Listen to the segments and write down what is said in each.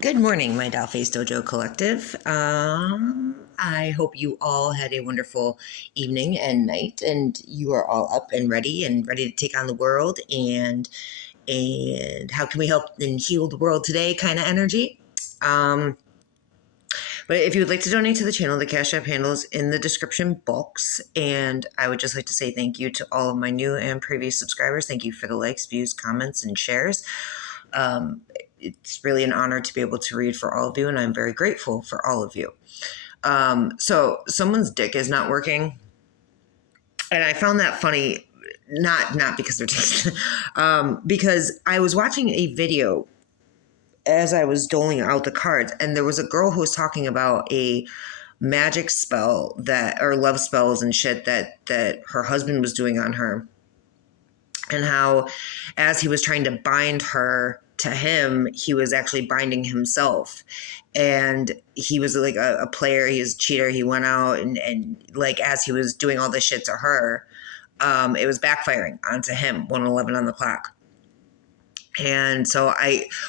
Good morning, my Dollface Dojo collective. I hope you all had a wonderful evening and night, and you are all up and ready to take on the world and how can we help and heal the world today kind of energy. But if you would like to donate to the channel, the Cashapp handle is in the description box. And I would just like to say thank you to all of my new and previous subscribers. Thank you for the likes, views, comments, and shares. It's really an honor to be able to read for all of you, and I'm very grateful for all of you. So someone's dick is not working, and I found that funny, not because they're dick, because I was watching a video as I was doling out the cards, and there was a girl who was talking about a magic spell or love spells and shit that her husband was doing on her, and how as he was trying to bind her to him, he was actually binding himself. And he was like a player, he was a cheater. He went out and like as he was doing all this shit to her, it was backfiring onto him, 1:11 on the clock. And so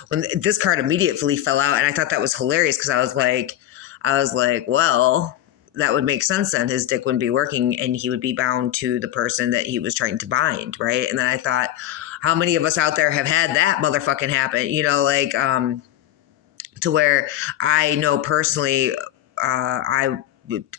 when this card immediately fell out, and I thought that was hilarious because I was like, well, that would make sense then. His dick wouldn't be working and he would be bound to the person that he was trying to bind, right? And then I thought, how many of us out there have had that motherfucking happen? You know, like to where I know personally, I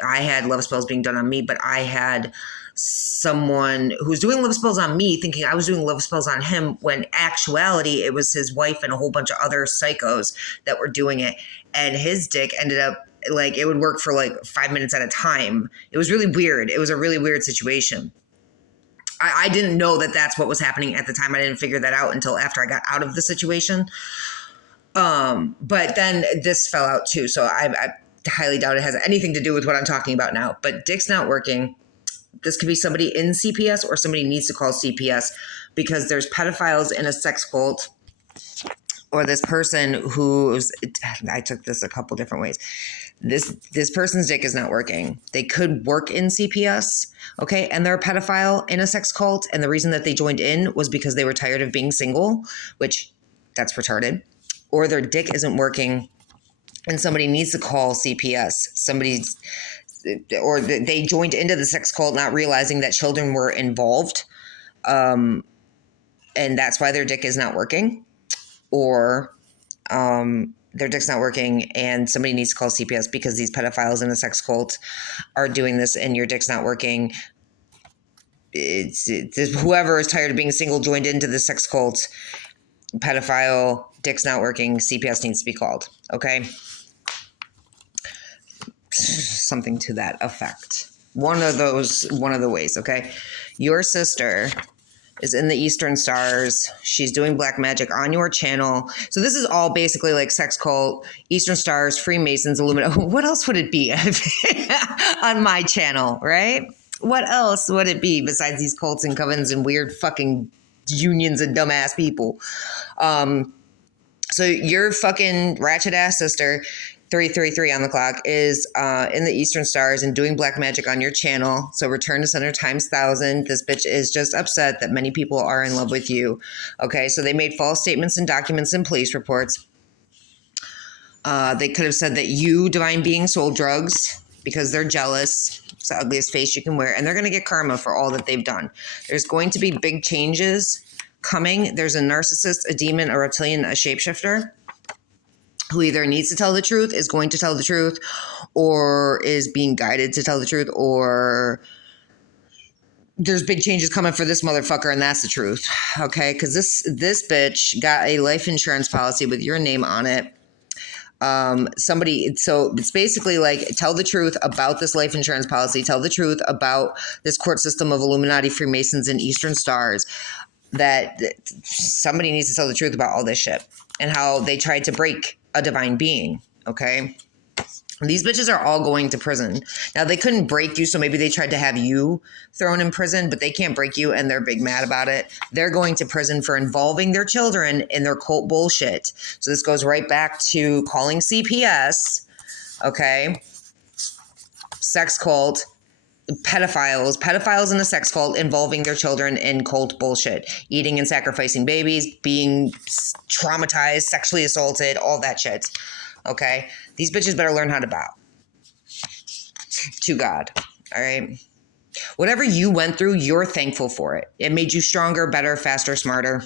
had love spells being done on me, but I had someone who's doing love spells on me thinking I was doing love spells on him, when actuality it was his wife and a whole bunch of other psychos that were doing it. And his dick ended up like it would work for like 5 minutes at a time. It was really weird. It was a really weird situation. I didn't know that that's what was happening at the time. I didn't figure that out until after I got out of the situation. But then this fell out too. So I highly doubt it has anything to do with what I'm talking about now. But dick's not working. This could be somebody in CPS or somebody needs to call CPS because there's pedophiles in a sex cult, or this person I took this a couple different ways. This person's dick is not working. They could work in CPS, okay? And they're a pedophile in a sex cult. And the reason that they joined in was because they were tired of being single, which that's retarded. Or their dick isn't working and somebody needs to call CPS. Or they joined into the sex cult not realizing that children were involved. And that's why their dick is not working. Or their dick's not working and somebody needs to call CPS because these pedophiles in the sex cult are doing this and your dick's not working. It's whoever is tired of being single joined into the sex cult, pedophile, dick's not working, CPS needs to be called. Okay? Something to that effect. One of the ways, okay? Your sister is in the Eastern Stars. She's doing black magic on your channel. So this is all basically like sex cult, Eastern Stars, Freemasons, Illuminati. What else would it be on my channel, right? What else would it be besides these cults and covens and weird fucking unions and dumbass people? So your fucking ratchet ass sister, 333 on the clock, is in the Eastern Stars and doing black magic on your channel. So return to center times 1,000. This bitch is just upset that many people are in love with you. Okay, so they made false statements and documents and police reports. They could have said that you, divine being, sold drugs because they're jealous. It's the ugliest face you can wear. And they're going to get karma for all that they've done. There's going to be big changes coming. There's a narcissist, a demon, a reptilian, a shapeshifter who either needs to tell the truth, is going to tell the truth, or is being guided to tell the truth, or there's big changes coming for this motherfucker, and that's the truth, okay? Because this bitch got a life insurance policy with your name on it. So it's basically like, tell the truth about this life insurance policy, tell the truth about this court system of Illuminati, Freemasons, and Eastern Stars, that somebody needs to tell the truth about all this shit and how they tried to break a divine being, okay? These bitches are all going to prison. Now, they couldn't break you, so maybe they tried to have you thrown in prison, but they can't break you, and they're big mad about it. They're going to prison for involving their children in their cult bullshit. So this goes right back to calling CPS, okay? Sex cult, pedophiles in a sex cult involving their children in cult bullshit, eating and sacrificing babies, being traumatized, sexually assaulted, all that shit. Okay? These bitches better learn how to bow to God. All right? Whatever you went through, you're thankful for it. It made you stronger, better, faster, smarter.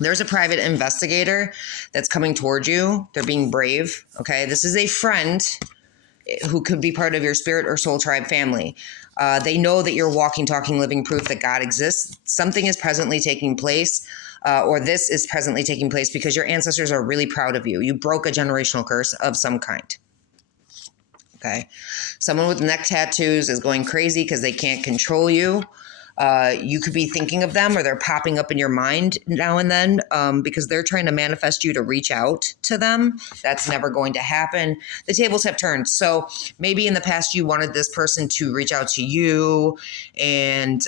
There's a private investigator that's coming towards you. They're being brave. Okay? This is a friend who could be part of your spirit or soul tribe family. They know that you're walking, talking, living proof that God exists. Something is presently taking place, or this is presently taking place because your ancestors are really proud of you. You broke a generational curse of some kind. Okay. Someone with neck tattoos is going crazy because they can't control you. You could be thinking of them or they're popping up in your mind now and then because they're trying to manifest you to reach out to them. That's never going to happen. The tables have turned. So maybe in the past you wanted this person to reach out to you and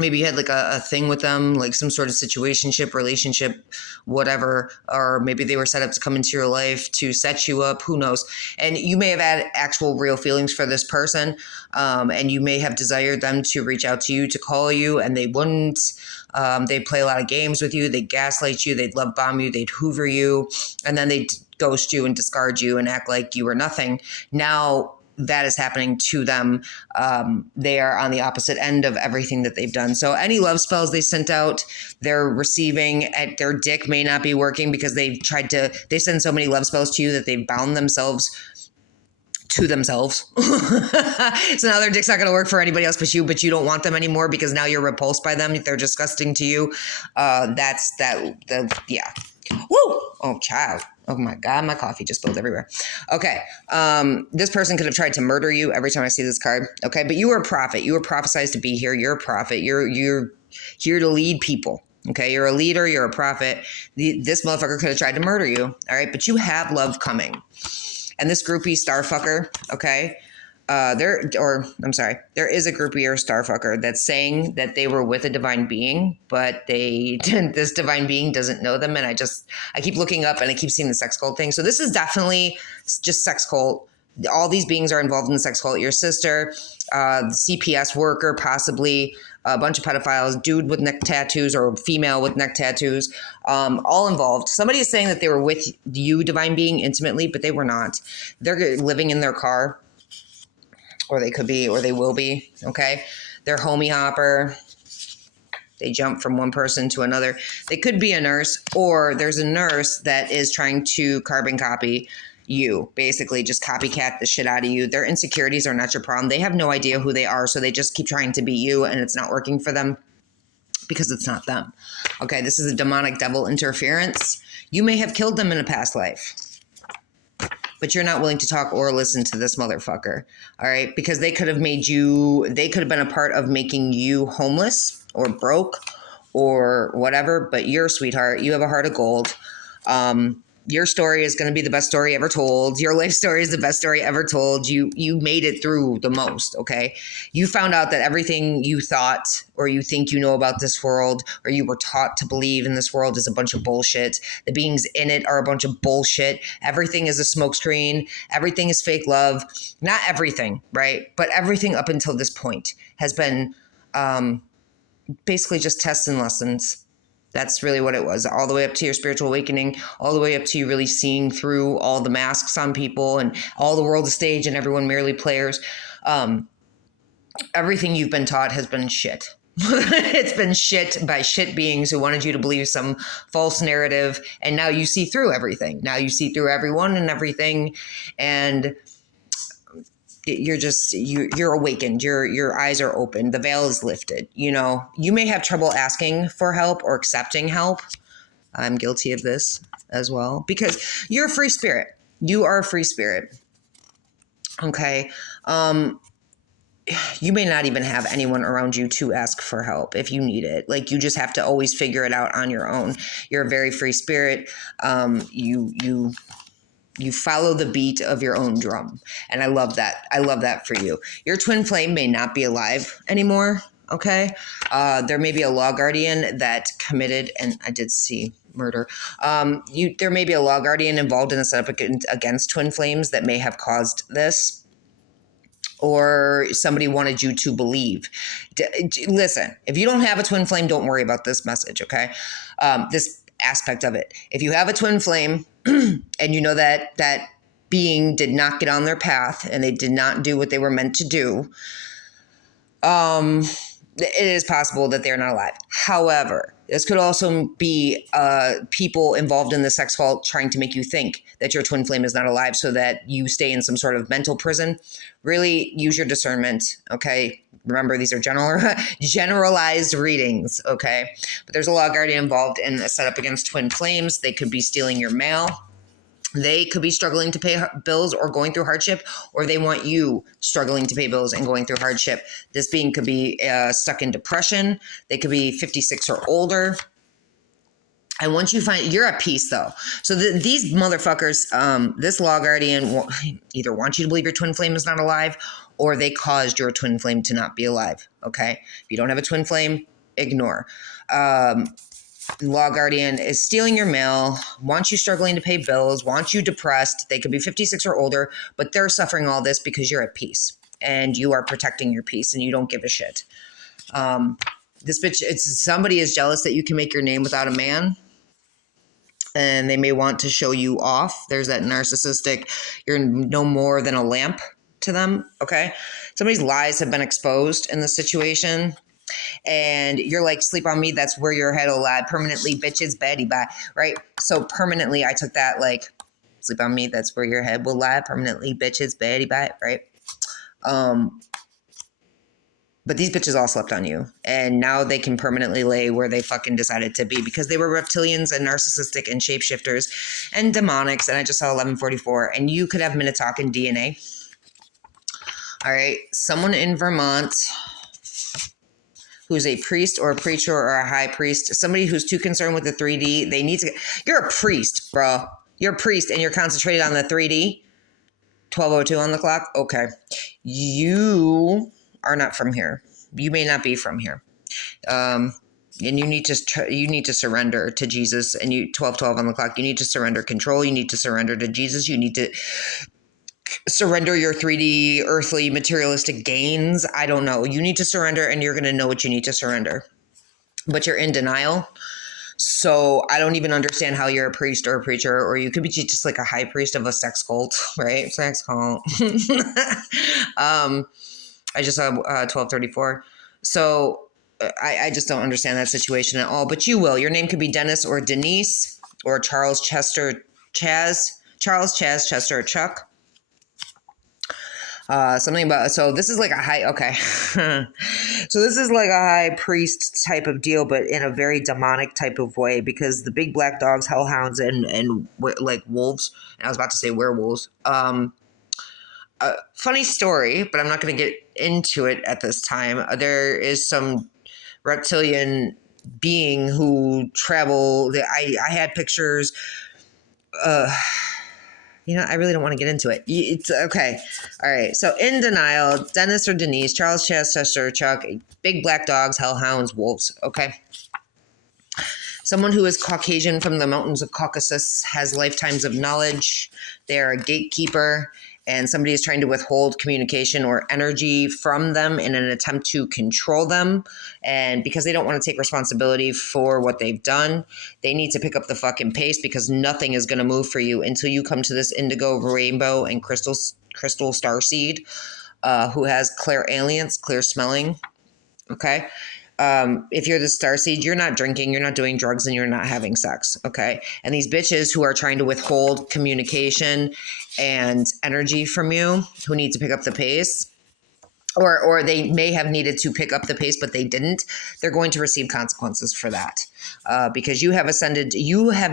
maybe you had like a thing with them, like some sort of situationship, relationship, whatever, or maybe they were set up to come into your life to set you up, who knows. And you may have had actual real feelings for this person, and you may have desired them to reach out to you, to call you, and they wouldn't. They'd play a lot of games with you, they'd gaslight you, they'd love bomb you, they'd hoover you, and then they'd ghost you and discard you and act like you were nothing. Now, that is happening to them. They are on the opposite end of everything that they've done. So any love spells they sent out, they're receiving at their dick may not be working because they send so many love spells to you that they've bound themselves to themselves. So now their dick's not going to work for anybody else but you don't want them anymore because now you're repulsed by them. They're disgusting to you. Yeah. Woo! Oh, child. Oh my God, my coffee just spilled everywhere. Okay. This person could have tried to murder you every time I see this card. Okay. But you were a prophet. You were prophesized to be here. You're a prophet. You're here to lead people. Okay. You're a leader. You're a prophet. This motherfucker could have tried to murder you. All right. But you have love coming. And this groupie starfucker, okay, there is a groupie or starfucker that's saying that they were with a divine being, but this divine being doesn't know them. And I keep looking up and I keep seeing the sex cult thing. So this is definitely just sex cult. All these beings are involved in the sex cult. Your sister, CPS worker, possibly a bunch of pedophiles, dude with neck tattoos or female with neck tattoos, all involved. Somebody is saying that they were with you, divine being, intimately, but they were not. They're living in their car, or they could be, or they will be, okay? They're homie hopper. They jump from one person to another. They could be a nurse, or there's a nurse that is trying to carbon copy you, basically just copycat the shit out of you. Their insecurities are not your problem. They have no idea who they are, so they just keep trying to be you, and it's not working for them because it's not them. Okay, this is a demonic devil interference. You may have killed them in a past life, but you're not willing to talk or listen to this motherfucker, all right? Because they could have been a part of making you homeless or broke or whatever, but you're a sweetheart. You have a heart of gold. Your story is going to be the best story ever told. Your life story is the best story ever told. You made it through the most, okay? You found out that everything you thought or you think you know about this world or you were taught to believe in this world is a bunch of bullshit. The beings in it are a bunch of bullshit. Everything is a smokescreen. Everything is fake love. Not everything, right? But everything up until this point has been basically just tests and lessons. That's really what it was, all the way up to your spiritual awakening, all the way up to you really seeing through all the masks on people and all the world is stage and everyone merely players. Everything you've been taught has been shit. It's been shit by shit beings who wanted you to believe some false narrative. And now you see through everything. Now you see through everyone and everything. And you're awakened. Your eyes are open. The veil is lifted. You know, you may have trouble asking for help or accepting help. I'm guilty of this as well because you're a free spirit. You are a free spirit. Okay. You may not even have anyone around you to ask for help if you need it. Like you just have to always figure it out on your own. You're a very free spirit. You follow the beat of your own drum. And I love that. I love that for you. Your twin flame may not be alive anymore. Okay. There may be a law guardian that committed, and I did see murder. There may be a law guardian involved in a setup against twin flames that may have caused this. or somebody wanted you to believe. Listen, if you don't have a twin flame, don't worry about this message, okay? This aspect of it. If you have a twin flame and you know that that being did not get on their path and they did not do what they were meant to do, it is possible that they're not alive. However, this could also be people involved in the sex cult trying to make you think that your twin flame is not alive so that you stay in some sort of mental prison. Really use your discernment, okay? Remember, these are generalized readings, okay? But there's a law guardian involved in a setup against twin flames. They could be stealing your mail. They could be struggling to pay bills or going through hardship, or they want you struggling to pay bills and going through hardship. This being could be stuck in depression. They could be 56 or older. And once you find, you're at peace though. So these motherfuckers, this law guardian either want you to believe your twin flame is not alive, or they caused your twin flame to not be alive. Okay. If you don't have a twin flame, ignore. Law guardian is stealing your mail, wants you struggling to pay bills, wants you depressed. They could be 56 or older, but they're suffering all this because you're at peace and you are protecting your peace and you don't give a shit. This bitch, somebody is jealous that you can make your name without a man, and they may want to show you off. There's that narcissistic, you're no more than a lamp to them, okay? Somebody's lies have been exposed in this situation. And you're like, sleep on me, that's where your head will lie permanently, bitches, Betty, bye, right? So permanently, I took that like, sleep on me, that's where your head will lie permanently, bitches, Betty, bye, right? But these bitches all slept on you, and now they can permanently lay where they fucking decided to be because they were reptilians and narcissistic and shapeshifters and demonics, and I just saw 1144, and you could have Minotaur and DNA. All right, someone in Vermont who's a priest or a preacher or a high priest, somebody who's too concerned with the 3D, they need to, you're a priest, bro. You're a priest and you're concentrated on the 3D. 12:02 on the clock. Okay. You are not from here. You may not be from here. And you need to surrender to Jesus, and 12:12 on the clock. You need to surrender control. You need to surrender to Jesus. You need to surrender your 3D earthly materialistic gains. I don't know. You need to surrender, and you're going to know what you need to surrender. But you're in denial. So I don't even understand how you're a priest or a preacher, or you could be just like a high priest of a sex cult, right? Sex cult. I just saw 1234. So I just don't understand that situation at all. But you will. Your name could be Dennis or Denise or Charles Chester Chaz. Charles Chaz Chester or Chuck. Something about, so this is like a high, okay. So this is like a high priest type of deal, but in a very demonic type of way, because the big black dogs, hellhounds, and like wolves, and I was about to say werewolves. Funny story, but I'm not going to get into it at this time. There is some reptilian being who travel. I had pictures, I really don't want to get into it. It's okay. All right. So in denial, Dennis or Denise, Charles Chester, Chuck, big black dogs, hellhounds, wolves. Okay. Someone who is Caucasian from the mountains of Caucasus has lifetimes of knowledge. They are a gatekeeper, and somebody is trying to withhold communication or energy from them in an attempt to control them. And because they don't want to take responsibility for what they've done, they need to pick up the fucking pace, because nothing is going to move for you until you come to this indigo, rainbow, and crystal starseed, who has clairalience, clear smelling. Okay. If you're the starseed, you're not drinking, you're not doing drugs, and you're not having sex. Okay. And these bitches who are trying to withhold communication and energy from you, who need to pick up the pace, or they may have needed to pick up the pace, but they didn't, they're going to receive consequences for that. Because you have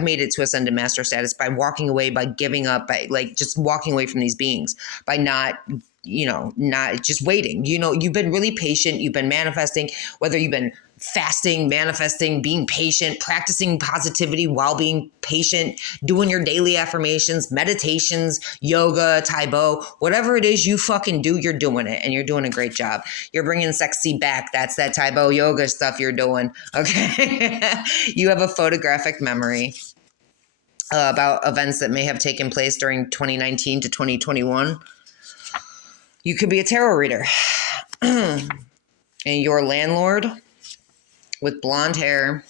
made it to ascended master status by walking away, by giving up, by like just walking away from these beings, by not just waiting. You've been really patient. You've been manifesting, whether you've been fasting, manifesting, being patient, practicing positivity while being patient, doing your daily affirmations, meditations, yoga, Taibo, whatever it is you fucking do, you're doing it, and you're doing a great job. You're bringing sexy back. That's that Taibo yoga stuff you're doing. Okay. You have a photographic memory about events that may have taken place during 2019 to 2021. You could be a tarot reader. And your landlord with blonde hair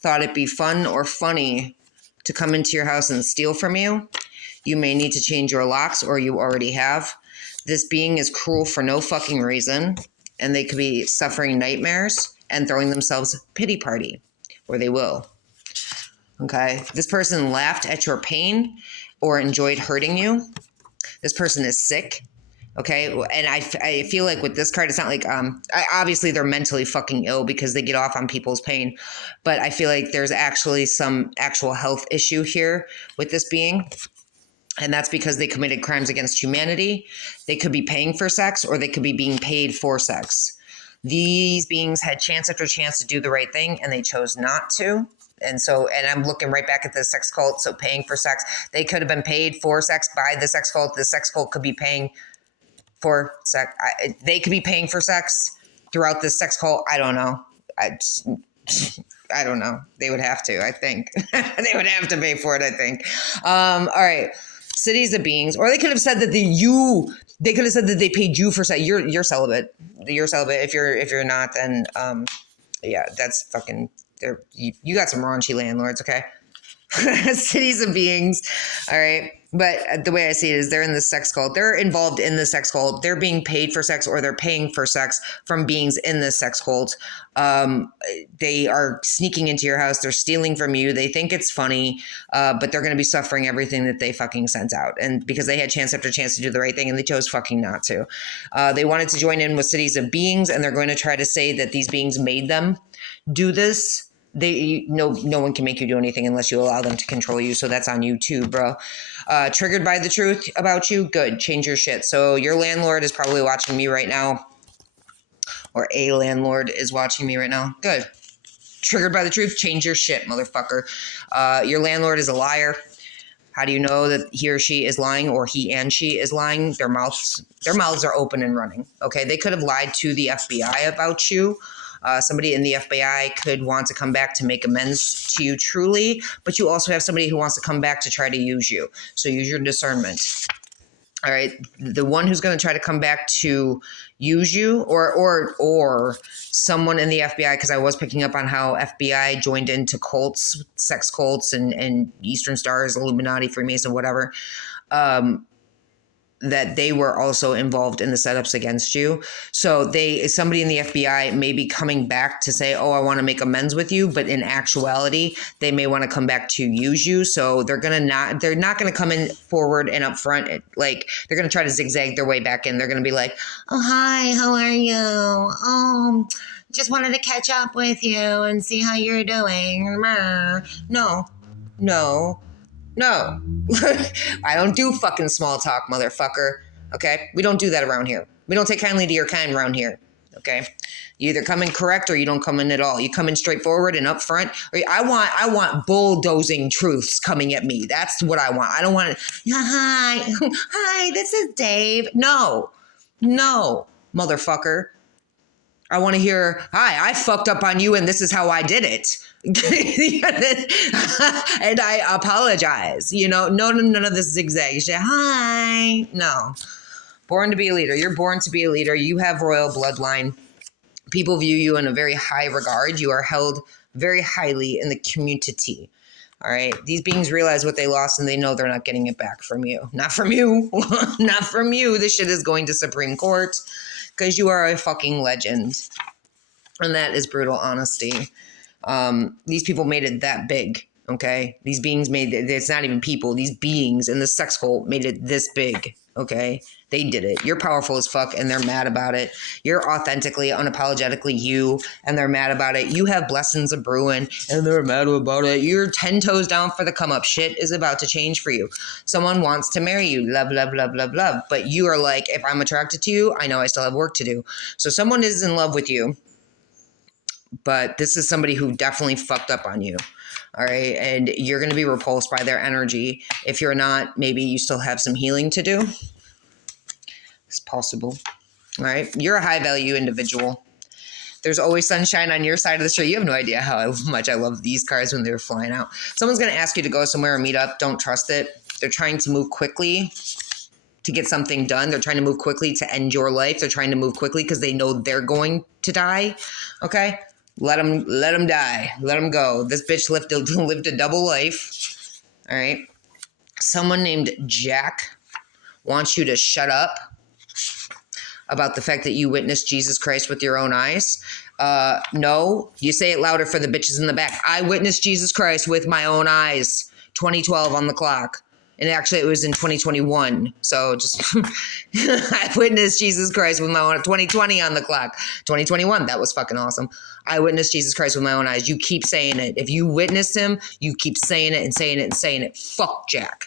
thought it'd be fun or funny to come into your house and steal from you. You may need to change your locks, or you already have. This being is cruel for no fucking reason, and they could be suffering nightmares and throwing themselves a pity party, or they will. Okay? This person laughed at your pain or enjoyed hurting you. This person is sick. Okay, and I feel like with this card, it's not like obviously they're mentally fucking ill because they get off on people's pain, but I feel like there's actually some actual health issue here with this being, and that's because they committed crimes against humanity. They could be paying for sex, or they could be being paid for sex. These beings had chance after chance to do the right thing, and they chose not to. And I'm looking right back at the sex cult. So paying for sex, they could have been paid for sex by the sex cult. The sex cult could be paying for sex. They could be paying for sex throughout this sex cult. I don't know. I don't know. They would have to, I think. They would have to pay for it, I think. All right. Cities of beings. Or they could have said that they could have said that they paid you for sex. You're celibate. You're celibate. If you're not, then yeah, that's fucking you got some raunchy landlords, okay? Cities of beings. All right. But the way I see it is they're in the sex cult. They're involved in the sex cult. They're being paid for sex, or they're paying for sex from beings in the sex cult. They are sneaking into your house. They're stealing from you. They think it's funny, but they're going to be suffering everything that they fucking sent out. And because they had chance after chance to do the right thing, and they chose fucking not to. They wanted to join in with cities of beings, and they're going to try to say that these beings made them do this. No one can make you do anything unless you allow them to control you. So that's on you too, bro. Triggered by the truth about you? Good. Change your shit. So your landlord is probably watching me right now, or a landlord is watching me right now. Good. Triggered by the truth? Change your shit, motherfucker. Your landlord is a liar. How do you know that he or she is lying, or he and she is lying? Their mouths are open and running. Okay. They could have lied to the FBI about you. Somebody in the FBI could want to come back to make amends to you truly, but you also have somebody who wants to come back to try to use you. So use your discernment. All right. The one who's going to try to come back to use you, or someone in the FBI, because I was picking up on how FBI joined into cults, sex cults, and Eastern Stars, Illuminati, Freemason, whatever. That they were also involved in the setups against you. So somebody in the FBI may be coming back to say, oh, I want to make amends with you. But in actuality, they may want to come back to use you. So they're not going to come in forward and up front. Like, they're going to try to zigzag their way back in. They're going to be like, oh, hi, how are you? Just wanted to catch up with you and see how you're doing. No. I don't do fucking small talk, motherfucker. Okay? We don't do that around here. We don't take kindly to your kind around here. Okay? You either come in correct, or you don't come in at all. You come in straightforward and upfront. Or I want bulldozing truths coming at me. That's what I want. I don't want it. Hi, this is Dave. No, motherfucker. I want to hear, hi, I fucked up on you and this is how I did it. And I apologize. None of this zigzag shit. Hi. No. Born to be a leader. You're born to be a leader. You have royal bloodline. People view you in a very high regard. You are held very highly in the community. All right. These beings realize what they lost, and they know they're not getting it back from you. Not from you. Not from you. This shit is going to Supreme Court, because you are a fucking legend. And that is brutal honesty. These people made it that big, okay? These beings it's not even people. These beings in the sex cult made it this big, okay? They did it. You're powerful as fuck, and they're mad about it. You're authentically, unapologetically you, and they're mad about it. You have blessings of brewing, and they're mad about it. You're 10 toes down for the come up. Shit is about to change for you. Someone wants to marry you. Love, love, love, love, love. But you are like, if I'm attracted to you, I know I still have work to do. So someone is in love with you, but this is somebody who definitely fucked up on you. All right. And you're going to be repulsed by their energy. If you're not, maybe you still have some healing to do. It's possible. All right. You're a high value individual. There's always sunshine on your side of the street. You have no idea how much I love these cards when they're flying out. Someone's going to ask you to go somewhere or meet up. Don't trust it. They're trying to move quickly. to get something done. They're trying to move quickly to end your life. They're trying to move quickly because they know they're going to die. Okay? Let them die. Let them go. This bitch lived a double life. All right? Someone named Jack wants you to shut up about the fact that you witnessed Jesus Christ with your own eyes. No, you say it louder for the bitches in the back. I witnessed Jesus Christ with my own eyes. 2012 on the clock. And actually it was in 2021. So just, I witnessed Jesus Christ with my own, 2020 on the clock. 2021, that was fucking awesome. I witnessed Jesus Christ with my own eyes. You keep saying it. If you witness him, you keep saying it and saying it and saying it. Fuck Jack.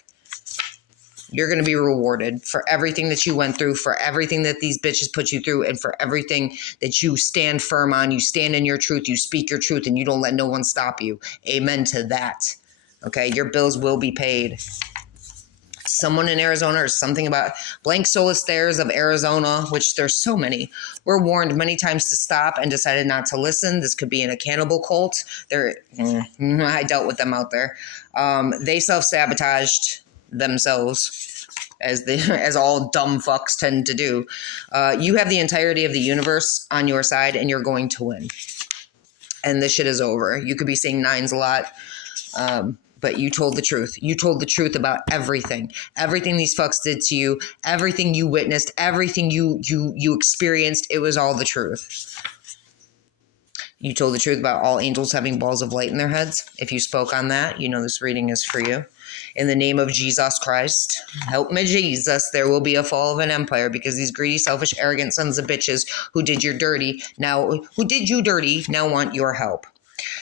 You're going to be rewarded for everything that you went through, for everything that these bitches put you through, and for everything that you stand firm on. You stand in your truth, you speak your truth, and you don't let no one stop you. Amen to that. Okay, your bills will be paid. Someone in Arizona or something about blank soulless stares of Arizona, which there's so many, were warned many times to stop and decided not to listen. This could be in a cannibal cult. I dealt with them out there. They self-sabotaged themselves, as all dumb fucks tend to do. You have the entirety of the universe on your side, and you're going to win. And this shit is over. You could be seeing nines a lot, but you told the truth. You told the truth about everything. Everything these fucks did to you, everything you witnessed, everything you experienced, it was all the truth. You told the truth about all angels having balls of light in their heads. If you spoke on that, you know this reading is for you. In the name of Jesus Christ, help me Jesus, there will be a fall of an empire because these greedy, selfish, arrogant sons of bitches who did you dirty now want your help.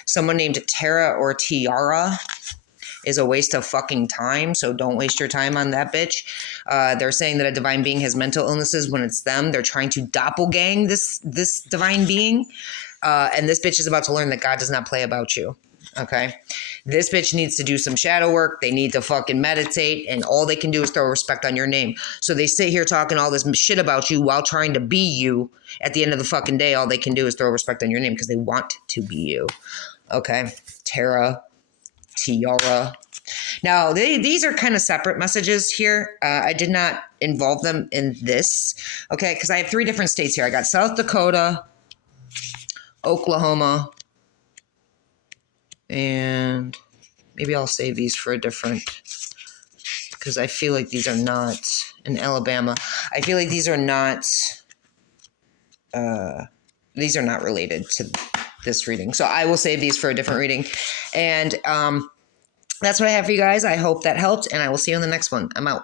Someone named Tara or Tiara is a waste of fucking time, so don't waste your time on that bitch. They're saying that a divine being has mental illnesses when it's them. They're trying to doppelgang this divine being. And this bitch is about to learn that God does not play about you. Okay? This bitch needs to do some shadow work. They need to fucking meditate, and all they can do is throw respect on your name. So they sit here talking all this shit about you while trying to be you. At the end of the fucking day, all they can do is throw respect on your name because they want to be you. Okay? Tara, Tiara. Now, these are kind of separate messages here. I did not involve them in this. Okay? Because I have 3 different states here. I got South Dakota, Oklahoma, and maybe I'll save these for a different, because I feel like these are not in Alabama. I feel like these are not related to this reading. So I will save these for a different reading. And that's what I have for you guys. I hope that helped, and I will see you on the next one. I'm out.